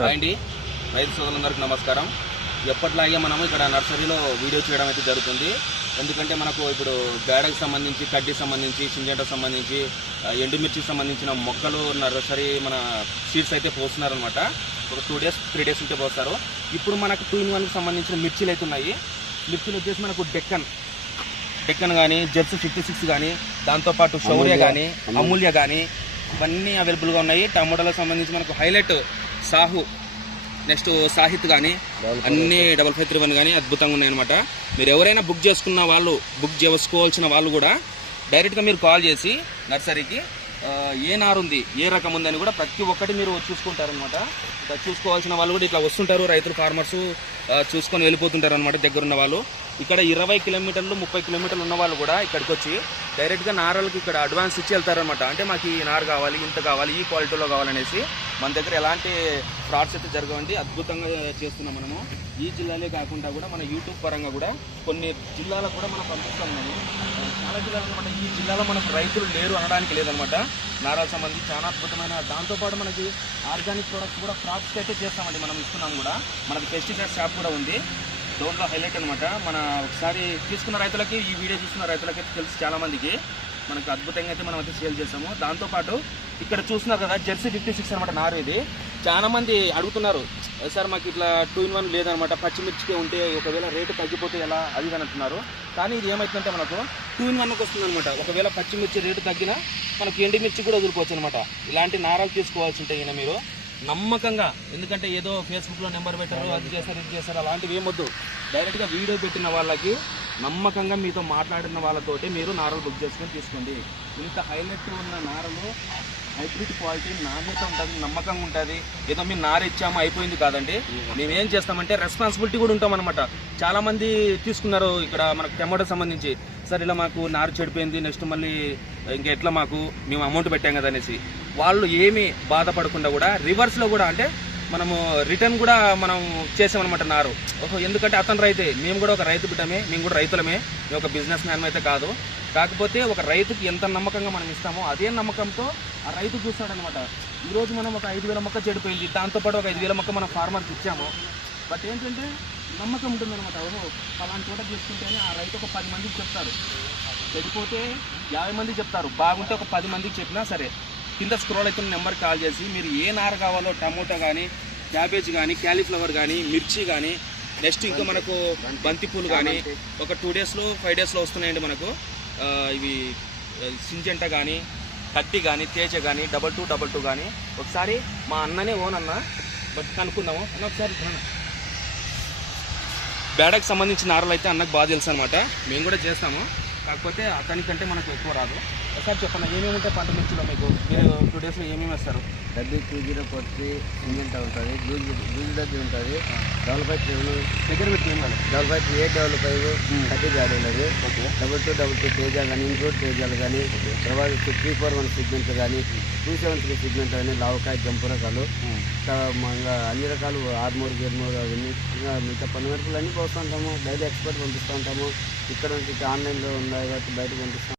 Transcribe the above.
అండి. రైతు సోదరులందరికీ నమస్కారం. ఎప్పట్లాగే మనము ఇక్కడ నర్సరీలో వీడియో చేయడం అయితే జరుగుతుంది. ఎందుకంటే మనకు ఇప్పుడు బేడకి సంబంధించి కడ్డీ సంబంధించి సింజంట సంబంధించి ఎండుమిర్చికి సంబంధించిన మొక్కలు నర్సరీ మన సీడ్స్ అయితే పోస్తున్నారనమాట ఒక టూ డేస్ త్రీ డేస్ ఉంటే పోస్తారు. ఇప్పుడు మనకు టూ ఇన్ వన్కి సంబంధించిన మిర్చీలు అయితే ఉన్నాయి. మిర్చీలు వచ్చేసి మనకు డెక్కన్. డెక్కన్ కానీ జెర్సీ ఫిఫ్టీ సిక్స్ కానీ దాంతోపాటు శౌర్య కానీ అమూల్య. కానీ ఇవన్నీ అవైలబుల్గా ఉన్నాయి. టమోటాలకు సంబంధించి మనకు హైలైట్ సాహు నెక్స్ట్ సాహిత్ కానీ అన్ని డబల్ ఫైవ్ త్రీ వన్ కానీ అద్భుతంగా ఉన్నాయన్నమాట. మీరు ఎవరైనా బుక్ చేసుకున్న వాళ్ళు బుక్ చేసుకోవాల్సిన వాళ్ళు కూడా డైరెక్ట్గా మీరు కాల్ చేసి నర్సరీకి ఏ నారు ఉంది ఏ రకం ఉంది అని కూడా ప్రతి ఒక్కటి మీరు చూసుకుంటారనమాట ఇట్లా చూసుకోవాల్సిన వాళ్ళు కూడా ఇట్లా వస్తుంటారు రైతులు ఫార్మర్స్ చూసుకొని వెళ్ళిపోతుంటారు అనమాట దగ్గరున్న వాళ్ళు. ఇక్కడ ఇరవై కిలోమీటర్లు ముప్పై కిలోమీటర్లు ఉన్న వాళ్ళు కూడా ఇక్కడికి వచ్చి డైరెక్ట్గా నారలకి ఇక్కడ అడ్వాన్స్ ఇచ్చి వెళ్తారనమాట అంటే మాకు ఈ నార కావాలి ఇంత కావాలి ఈ క్వాలిటీలో కావాలనేసి మన దగ్గర ఎలాంటి ఫ్రాడ్స్ అయితే జరగవండి అద్భుతంగా చేస్తున్నాం మనము. ఈ జిల్లాలే కాకుండా కూడా మన యూట్యూబ్ పరంగా కూడా కొన్ని జిల్లాలకు కూడా మనం పంపిస్తాం మేము చాలా జిల్లాలు అనమాట ఈ జిల్లాలో మనకు రైతులు లేరు అనడానికి లేదనమాట నారా సంబంధి చాలా అద్భుతమైన దాంతోపాటు మనకి ఆర్గానిక్ ప్రొడక్ట్స్ కూడా క్రాప్స్కి అయితే చేస్తామండి మనం ఇస్తున్నాం కూడా. మనకి పెస్టిసైడ్ షాప్ కూడా ఉంది. రోడ్లో హైలైట్ అనమాట మన ఒకసారి తీసుకున్న రైతులకి ఈ వీడియో చూస్తున్న రైతులకి తెలుసు చాలామందికి. మనకు అద్భుతంగా అయితే మనం అయితే సేల్ చేసాము దాంతోపాటు ఇక్కడ చూస్తున్నారు కదా జెర్సీ ఫిఫ్టీ సిక్స్ అనమాట నారు ఇది. చాలామంది అడుగుతున్నారు సార్ మాకు ఇట్లా టూ ఇన్ వన్ లేదనమాట పచ్చిమిర్చికే ఉంటే ఒకవేళ రేటు తగ్గిపోతే ఎలా? అది అని అంటున్నారు. కానీ ఇది ఏమవుతుందంటే మనకు టూ ఇన్ వన్కి వస్తుంది అనమాట ఒకవేళ పచ్చిమిర్చి రేటు తగ్గినా మనకు ఎండుమిర్చి కూడా వదులుకోవచ్చు అనమాట ఇలాంటి నారాలు తీసుకోవాల్సి ఉంటాయి ఈయన మీరు నమ్మకంగా ఎందుకంటే ఏదో ఫేస్బుక్లో నెంబర్ పెట్టారు అది చేస్తారు ఇది చేస్తారు అలాంటివి ఏమొద్దు డైరెక్ట్గా వీడియో పెట్టిన వాళ్ళకి నమ్మకంగా మీతో మాట్లాడిన వాళ్ళతోటి మీరు నారలు బుక్ చేసుకొని తీసుకోండి. ఇంత హైలైట్ ఉన్న నారలు హైబ్రిడ్ క్వాలిటీ నాణ్యత ఉంటుంది నమ్మకంగా ఉంటుంది. ఏదో మీరు నార ఇచ్చాము అయిపోయింది కాదండి. మేమేం చేస్తామంటే రెస్పాన్సిబిలిటీ కూడా ఉంటాం అనమాట చాలామంది తీసుకున్నారు ఇక్కడ మనకు టమాటో సంబంధించి. సార్ ఇలా మాకు నారు చెడిపోయింది నెక్స్ట్ మళ్ళీ ఇంకా ఎట్లా మాకు మేము అమౌంట్ పెట్టాం కదా అనేసి. వాళ్ళు ఏమి బాధపడకుండా కూడా రివర్స్లో కూడా అంటే మనము రిటర్న్ కూడా మనం చేసామన్నమాట నారు. ఓహో ఎందుకంటే అతను రైతే మేము కూడా ఒక రైతు బిడ్డమే మేము కూడా రైతులమే మేము ఒక బిజినెస్ మ్యాన్ అయితే కాదు. కాకపోతే ఒక రైతుకి ఎంత నమ్మకంగా మనం ఇస్తామో అదే నమ్మకంతో ఆ రైతు చూస్తాడనమాట ఈరోజు మనం ఒక ఐదు వేల మొక్క చెడిపోయింది దాంతోపాటు ఒక ఐదు వేల మొక్క మనం ఫార్మర్కి ఇచ్చాము. బట్ ఏంటంటే నమ్మకం ఉంటుందన్నమాట. ఓహో ఫలానా చోట తీసుకుంటేనే ఆ రైతు ఒక పది మందికి చెప్తారు చెడిపోతే యాభై మంది చెప్తారు. బాగుంటే ఒక పది మందికి చెప్పినా సరే. కింద స్క్రోల్ అవుతున్న నెంబర్ కాల్ చేసి మీరు ఏ నార కావాలో టమోటా కానీ క్యాబేజ్ కానీ క్యాలీఫ్లవర్ కానీ మిర్చి కానీ నెక్స్ట్ ఇంకా మనకు బంతిపూలు కానీ ఒక టూ డేస్లో ఫైవ్ డేస్లో వస్తున్నాయండి మనకు. ఇవి సింజంట కానీ కత్తి కానీ తేజ కానీ డబల్ టూ డబల్ టూ కానీ ఒకసారి మా అన్ననే ఓన్ అన్న బట్ కనుక్కుందాము. అన్న ఒకసారి. బేడకు సంబంధించిన నారలు అయితే అన్నకు బాగా తెలుసు అనమాట మేము కూడా చేస్తాము. కాకపోతే అతనికంటే మనకు ఎక్కువ రాదు. ఒకసారి చెప్పండి ఏమేమి ఉంటాయి పంట మిర్చిలో మీకు? మీరు టూ డేస్లో ఏమేమి వేస్తారు? డబ్బీ టూ జీరో ఫోర్ త్రీ ఇంజంట ఉంటుంది లూజ్ డబ్బీ ఉంటుంది డబల్ ఫైవ్ త్రీ దగ్గర పెట్టి ఏం కాదు double five three eight double five. Thirty bad ఉన్నది. Okay. Double two double two Teja కానీ ఇంకోటి తేజాలు కానీ తర్వాత త్రీ ఫోర్ వన్ సిగ్మెంట్ కానీ టూ సెవెన్ త్రీ సిగ్మెంట్ కానీ లావకాయ జంపు రకాలు అన్ని రకాలు ఆర్మూర్ గిర్మూర్ అవన్నీ ఇంకా మిగతా పని వరకులు అన్నీ పోస్తూ ఉంటాము డైలీ ఎక్స్పర్ట్ పంపిస్తూ ఉంటాము. ఇక్కడ నుంచి ఆన్లైన్లో ఉన్నాయి కాబట్టి బయటకు పంపిస్తాం.